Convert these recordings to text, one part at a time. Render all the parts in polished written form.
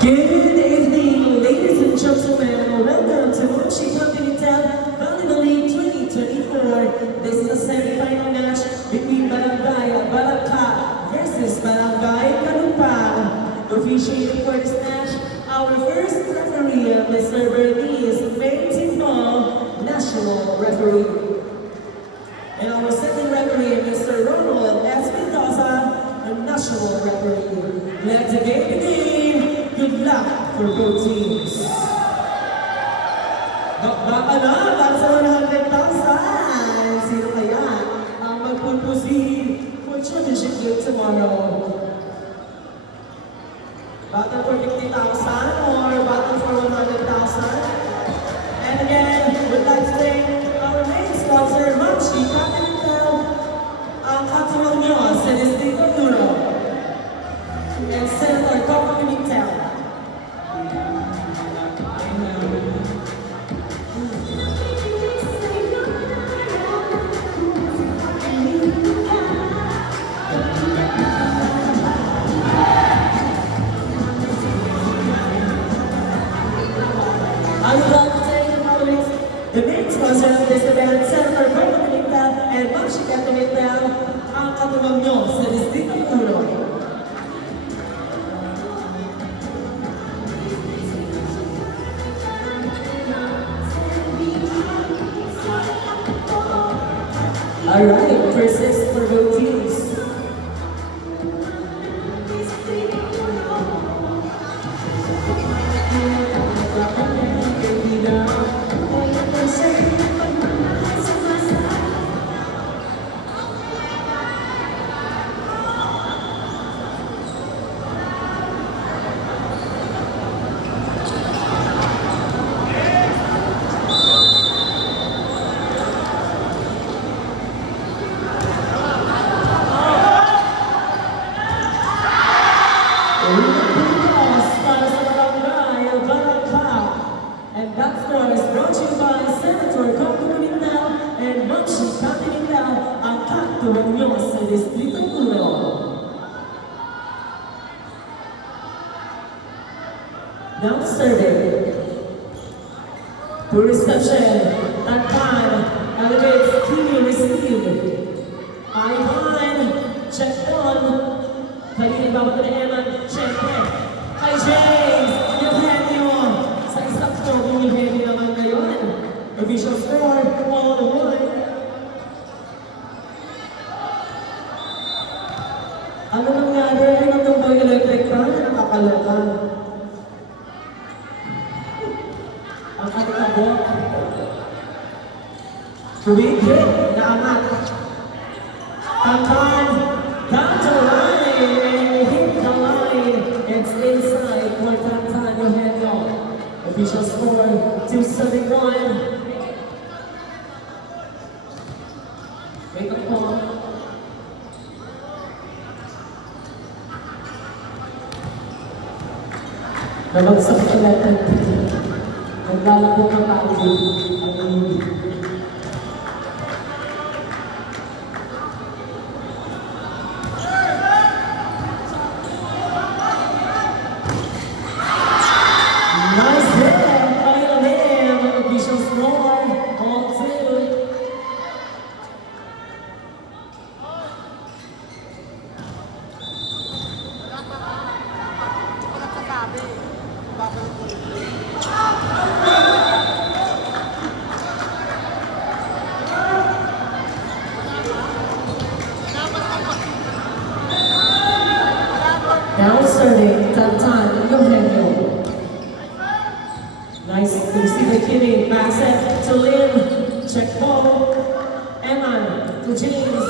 Good evening, ladies and gentlemen. Welcome to Mochi Continental Volleyball League 2024. This is a semi-final match between Barangay Barangka versus Barangay Kalupa. Officiating for this match, our first referee, Mr. Bernice Maytimbo, national referee. And our second referee, Mr. Ronald S. Mendoza, the national referee. Let the game begin. Good luck for both teams. Baka na, para sa 100,000. Sino kaya ang magpupusin for championship game tomorrow? Battle for 50,000 or battle for 100,000? And again, we'd like to thank our main sponsor, Mochi Continental, ang katuwang nyo sa Distrito Duro, and Senator Coco Pimentel. I would like to thank always the main sponsor of this event, Senator Coco Pimentel and Mochi Continental, ang katuwang nyo sa Distrito Duro. Alright, first six for both teams. And that score is brought to you by Senator Coco Pimentel and Mochi Continental, ang katuwang nyo sa Distrito Duro. Now serving. For reception, that time, elevates Kimi receive. I-1, check 1. Kanina ba ko na Eman, check 10. Hi James, yung head nyo. Sa isang score, yung head nyo naman ngayon. Official score, 1-1. Ano nangyari? Ano itong boy electric ka? Nakakaloka. Ang ating abot. Tumigil, naangat. Tantan, down to the line, and hit the line. It's inside for Tantan, your head on. Official score, 2-7-1. Wake up call. Nabagsak sa letter T. Naglalako ng tao ang hindi. Nice hit! Final him! Official score, all 2. Now serving, Tantan, Eugenio. Nice to see the Kimi, pass it to Lynn, check ball. Eman to James,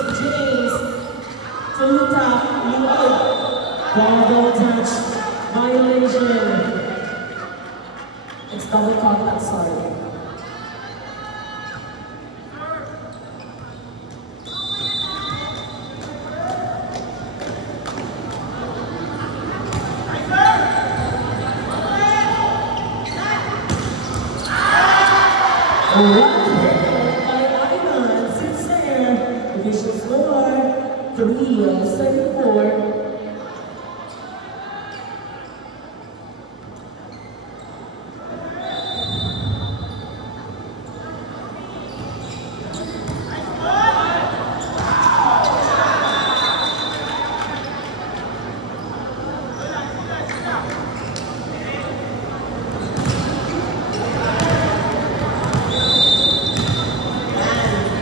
to Luta, Luta. Ball don't touch, violation. It's double contact, sorry. Official score, 3-74.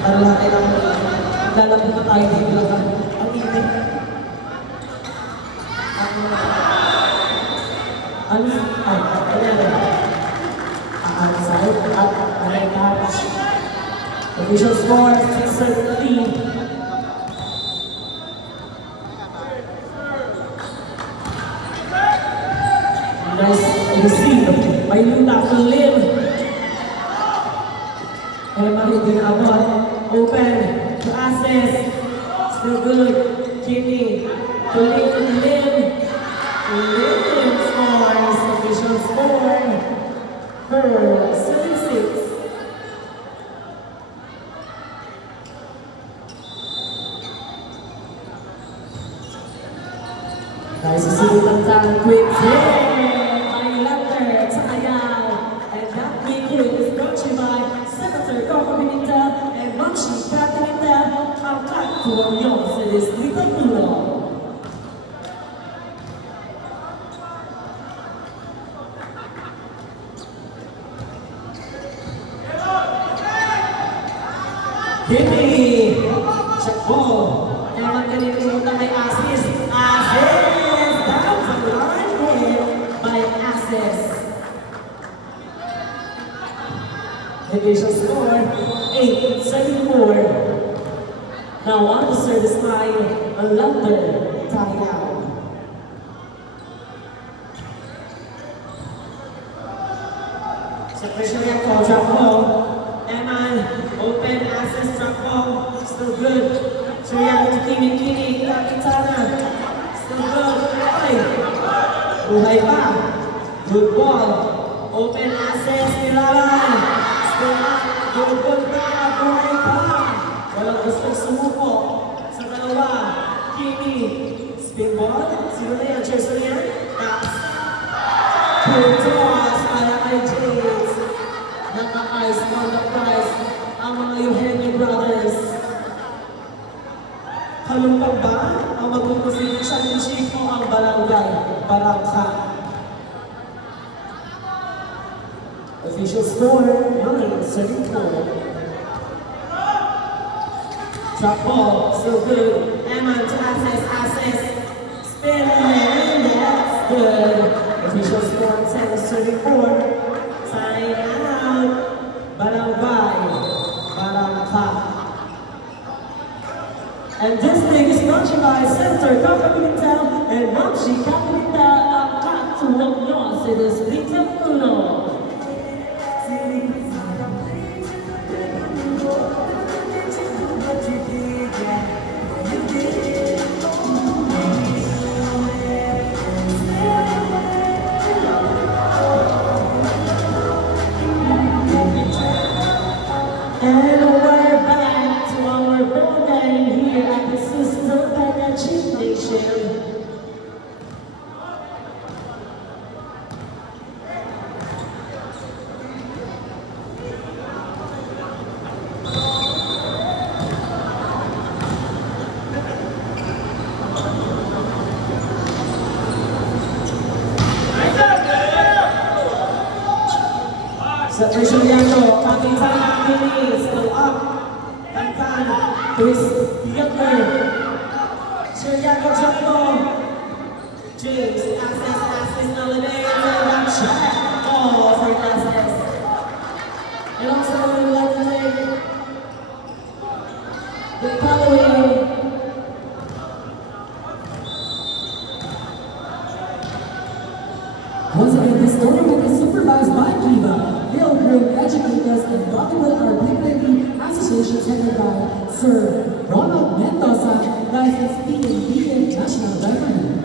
Para lahat ay lalapit na tayo dito lang. Ang init. Outside, up, and catch. Official score, 6-17. Nice receive by Luna from Lim. And Mahidin Abad, open to Access. Still good. Kimmy to Lim. Lim scores. Official score. 4-7-6. Nice to see the time. Quick hit. And that weekend is brought to you by Senator Coco Benita and Mamshi Catanita. Ang kaktuwang yun sa Distrito Puno. Kimmy! Check ball. Ewan ka din pumunta kay Asis. Asis! Down the line hit by Asis. Initial score, 8-7-4. Now on the service line, a London tie-out. Separation yan ko, drop ball. Eman, open access, drop ball. Still good. Suriano to Kimi, Kapitana. Still good. Ay! Buhay pa. Good ball. Open access, nilaban. Good pa, buhay pa. Walang gustong sumuko. Sa dalawa, Kimi. Spin ball. Sino na yan? Cheers na yan? Taps. Good toss para kay James. Naka-ice on the prize. Ang mga Eugenio brothers. Kalumpag ba? Ang magpupusin siya ng Chico ang barangay. Barangka. Official score, 9-7-4. Drop ball, still good. Emma to access. Spin and that's good. Official score, 10-34. Sign out. Barangay. Barangka. And this thing is brought to you by Senator Coco Benita and Mamshi Catanita. Ang kaktuwang nyo sa Distrito Puno. And we're back to our ball game here at the Sister Pena Gymnasium. Separation Yanto, Kapitan Kimi, still up. Kantan, twist, younger. Yanto Jumbo. James, access, eliminated. And check. Oh, for access. And also, we would like to take the following. Once again, this tournament is supervised by Kiva, Pilgrim Educators and Volleyball Arbitrating Association headed by Sir Ronald Mendoza, licensed PNBF National Referee.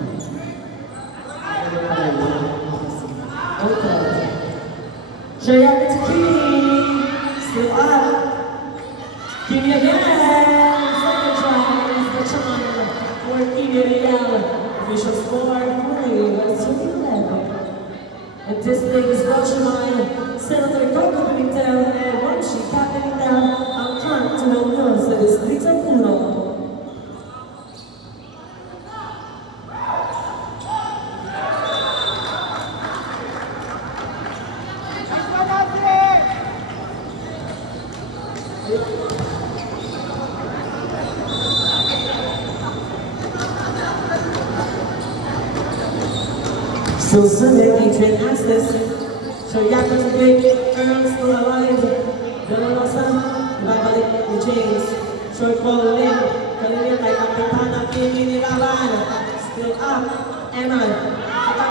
Okay. Shayaka to Kimi. Still up. Kimi again. Second try is the time for Kimi Real. Official score 3-11. And this thing is brought to you by Senator Coco Benita and Mamshi Catanita. Ang kaktuwang nyo sa Distrito Puno. Still serving, Adrian Access. Shoryako to Big, Earl still alive. Dalarosa, ibabalik ni James. Short ball Lin, kanina kay Kapitana Kimi Nilaban. Still up, Eman.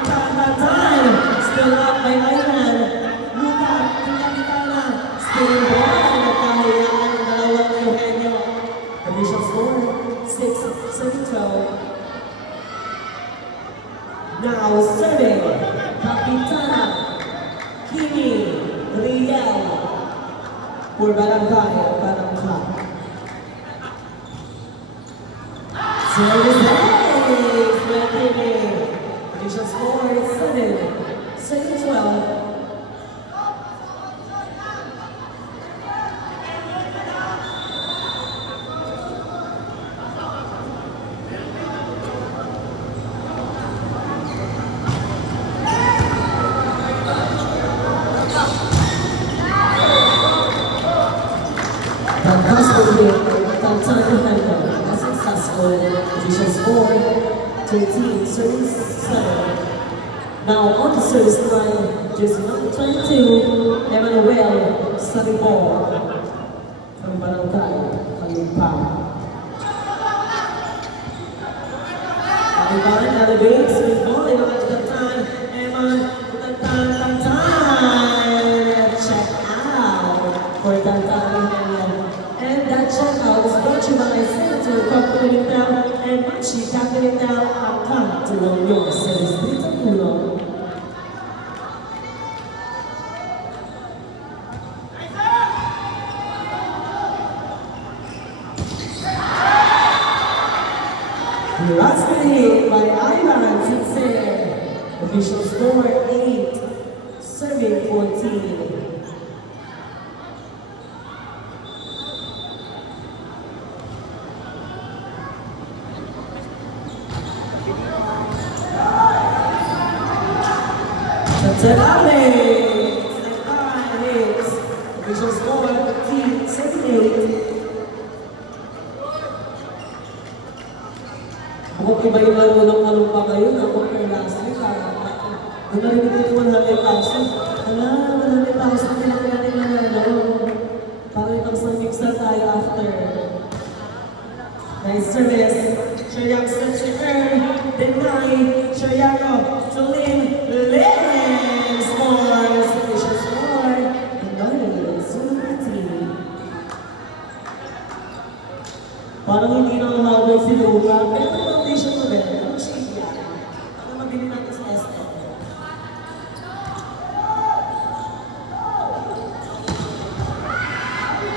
Kapitana, still up by Ivan. Luka, Kapitana, still in ball. Nagkahayaan ng dalawang Eugenio. Initial score, 6-12. Now serving, Kapitana Kimi Riel for Barangay Barangka. Service ace by Kimi. Initial score is 7-12. Now on the service line, just number 22, Emmanuel Saribor from Barangay Kalimpang. Ivan elevates with ball in the time. Eman, time. Check out for Tantan. And that check out is brought to you by Senator Captain Down and Machi Captain Down. Ang to yung service dito ulo. Last hit by Ivan Sincere. Official score 8, serving 14. Terame, 5 hits. Official score 15, serving 8. Mukhang iba yung laro ng kalumpa kayo na compare last week. Kung narinig ko 100,000, wala, 100,000 pinakita nila na laro. Parang itang sa mixer tayo after. Nice service. Shoryako sets to earn. Deny. Shoryako to Lin. Lin scores. Official score. Nice. 13. Parang hindi na mahawag si Luka. Pero foundation mo din. Anong shade yan? Ano mabili natin sa SM?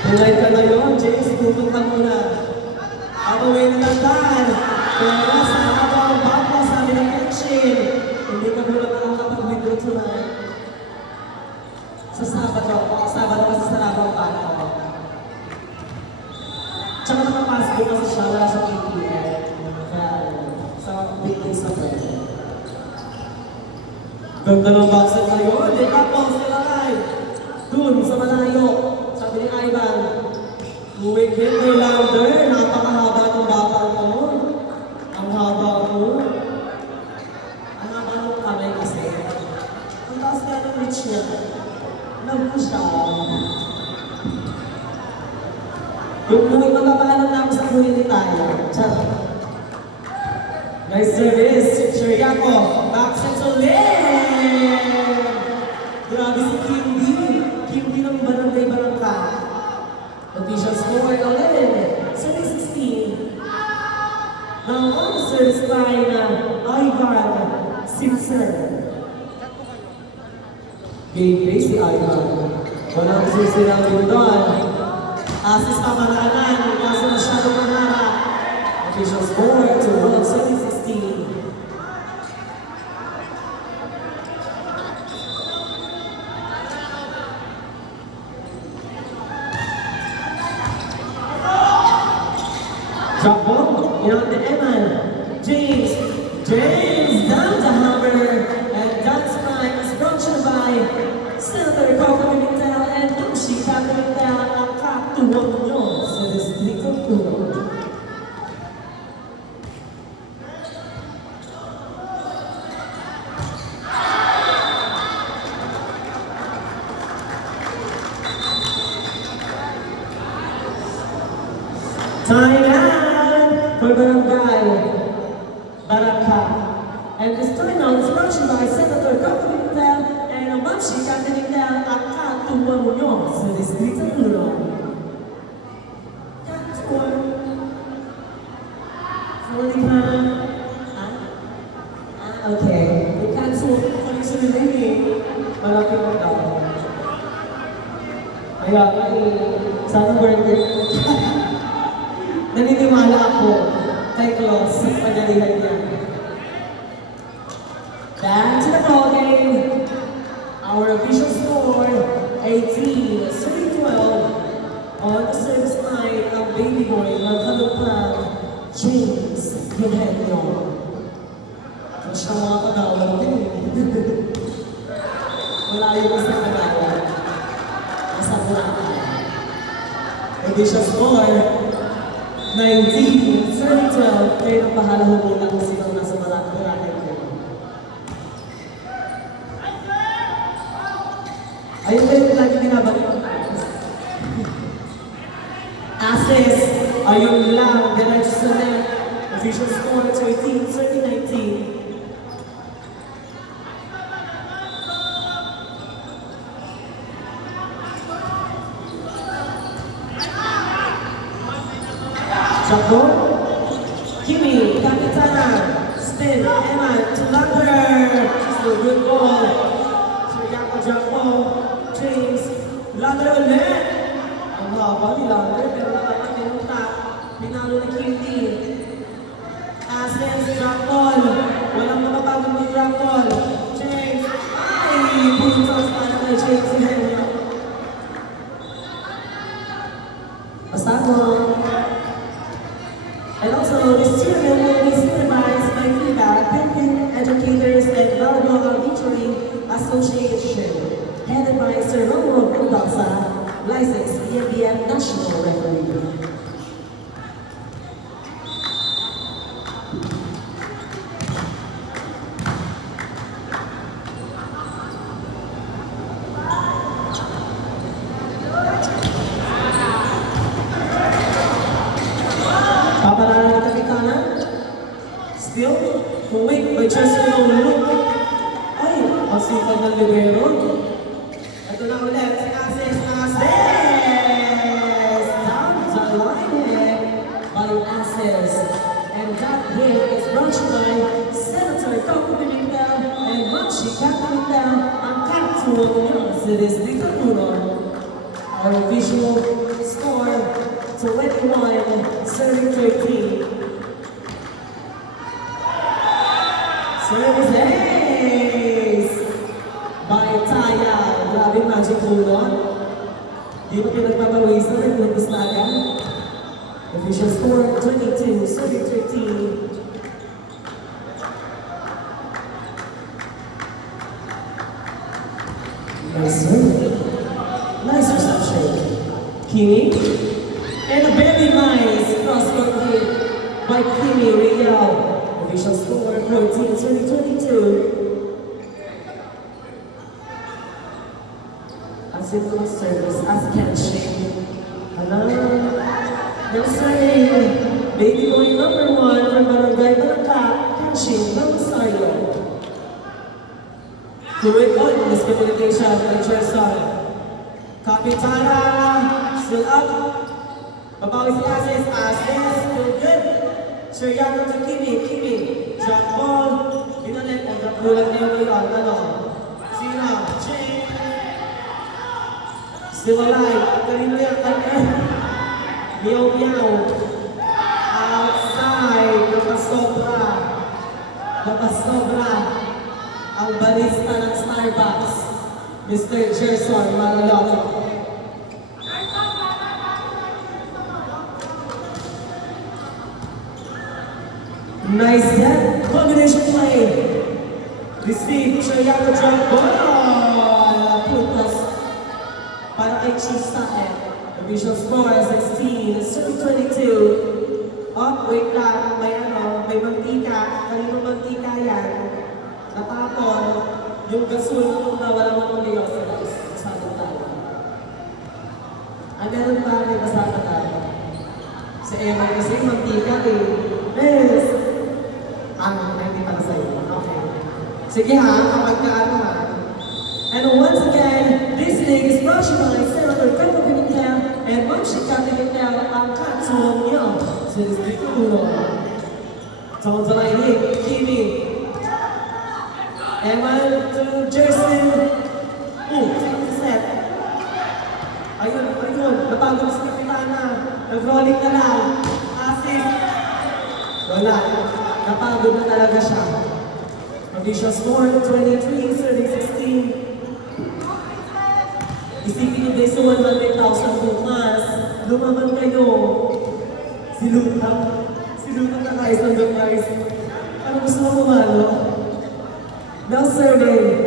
Tonight ka na yun, James. Tutong ka muna. Away na lantan. Pero sa habang bako sa amin ng kitchen. Hindi ka muna makakapag-withdraw tonight. Sa Sabado kasi sa labang bako. Tsaka nakapasok din kasi siya, wala sa ATM. Kaya, sa weekdays sa friend. Ganda ng boxer kayo. Hindi tapos, sila live. Dun, sa malayo. Sabi ni Ivan, Uwig hit may louder. Napakahaba ng bakal ko. Ang haba ko. Ang haba ng kamay kasi. Ang taas kaya ng reach niya. Love ko siya. Yung magpapalam na ako sa huli ni tayo. Charot. Nice service. Shoryako. Back set ulit. Grabe si Kimby. Kimby ng Barangay Barangka. Official score 11. 16. Now on the service line, Ivan Simpson. Game play si Ivan. Walang susilang din doon. Assist pa malanan, kaso masyadong maharap. Official score to 16. Drop ball, in on the Eman. James down to hammer. And that's time is brought to you by Senator Coco Pimentel and Lucy Pimentel. Tuwag nyo sa Distrito 2. for Barangay Barangka. And this turnout is brought to you by Senator Coco Pimentel and Manchi Pimentel at Katua Muñoz sa Distrito Rural. Katua. Sorry ha. Okay. You can't sort it for you really. Malapit mo daw. Kaya sana birthday. Naniniwala ako kay Claus sa pagalihan niya. Back to the ball game. Our official score, 18-12 on the service line of Baby Boy ng Kalupang, James Eugenio. Kung siya mga kagawad din. Malayo ko sa kagawad. Nasa Boracay. Official score, 19-12. Kayo nang bahala humula kung sino nasa Boracay ko. Ayun ba yung lagi binabalik? Assist, ayun lang, diretso sa net. Official score, 13-19. Jumbo, Kimi, Kapitana, spin, Emma, to Lander. Still good ball. Suriako Jumbo, James, Lander ulit. Ang haba ni Lander, pero nakapag pinunta. Pinalo ni Kimi. Assist, drop ball. Walang mapapagod ng drop ball. James, ay, puntos para kay James Eugenio. Pasado. And also, this tournament will be supervised by FIBA, Philippine Educators and Volleyball Arbitrary Association, headed by Sir Romero Mendoza, licensed BNBF National Referee. Paparaan ng Kapitana. Still, wait by Chester Lolo. Ay, ang sipag ng libero. Ito na ulit, si Asis. Down the line by Asis. And that hit is brought to you by Senator Coco Pimentel and Manchi Pimentel ang Katua Muñoz sa Distrito Rural. Our visual score, 21-13. Service ace by Taya. Grabe magic bulon. Di ba pinagpapawisan? Nagpapis na agad. Official score, 22-13. Nice serve. Nice reception. Kimi. And a very nice cross-court hit by Kimi Rial. Official score, 14-22. As it was service, as catching. Hello. Nursery. Baby boy number 1 from Barangay Barangka, catching Rosario. To it on this communication by Gerson. Kapitana, still up. Babawi si Asis, still good. Suriako to Kimi, drop ball. Binalit, ang kapulang niya ngayon. Sino? Jane. Still alive. Kanino yan? Meow. Outside. Napasobra. Ang barista ng Starbucks. Mr. Gerson Maraloco. Nice set. Combination play. Receive. Suriako drop ball. Putas. Para kay Chief Saet. Official score, 16-22. Wait lang. May mantika. Kanino mantika yan? Natapon. Yung gasol kung nawala mo ng Leos. Basado tayo. Meron ba may basado tayo? Sa Eman kasi mantika eh. Miss! Hindi pala sa'yo. Okay. Sige ha, kapag ka ano ha. And once again, this league is brought to you by Senator Pepper Pinitel and Mamshika Pinitel ang katulong niyo sa Distrito 1. Someone to line in, Kimi. Eman to Jerson. Set. Ayun, napagod sa Kapitana. Nag-rolling na lang. Assist. Wala. Napagod na talaga siya. Official score, 23-16. Isipin niyo guys, 100,000 bukas. Lumaban kayo. Silutang na guys, hanggang guys. Ano gusto mo mamalo? Now survey.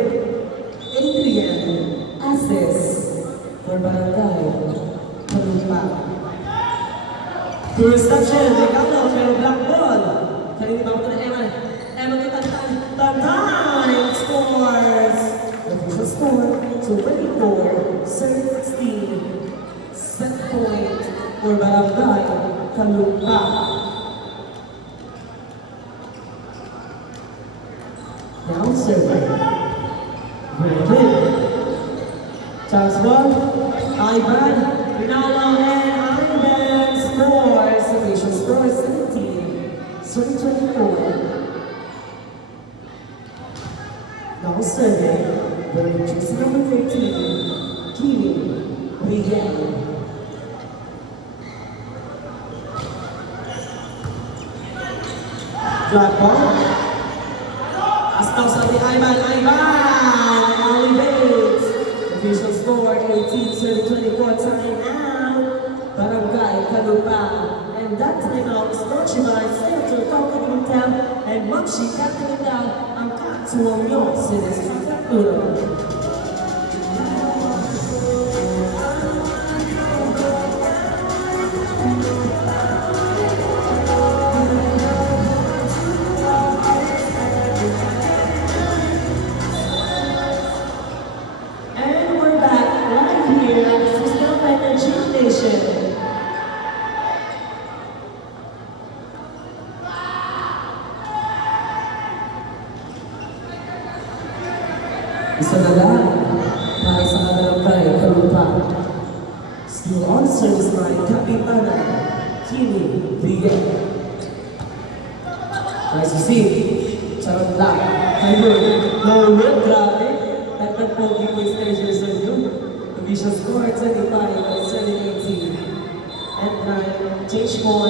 Adrian, assist for Barangay Kalumpa. To reception, they come out, pero black ball. Kanina ba ito na Eman? Eman kita Tantan scores. The official score, 24-16. Set point for Barangay Kalumpa. Now survey. Good. Chance one. Ivan. Rinaldo and Ivan scores. Official score 17-24. Now survey. Very choosing number 13. Kimi. Miguel. Drop ball. Astaw sa ni Ivan. Elevates. Official score 18-24. Time out. Barangay Kalumpa. And that time out is brought to you by Senator Pepper Pinitel and Mamshika Pinitel ang katulong niyo sa Distrito 1. And we're back right here at the System Energy Station. Isa na lang, para sa Barangay Kalumpa. Still on service line, Kapitana, Kimi, Miguel. Nice to see. Charot lang. Ayun, no look, grabe. Nagtagpogi ko yung stages sa inyo. Official score, 25-18. And 9, change more.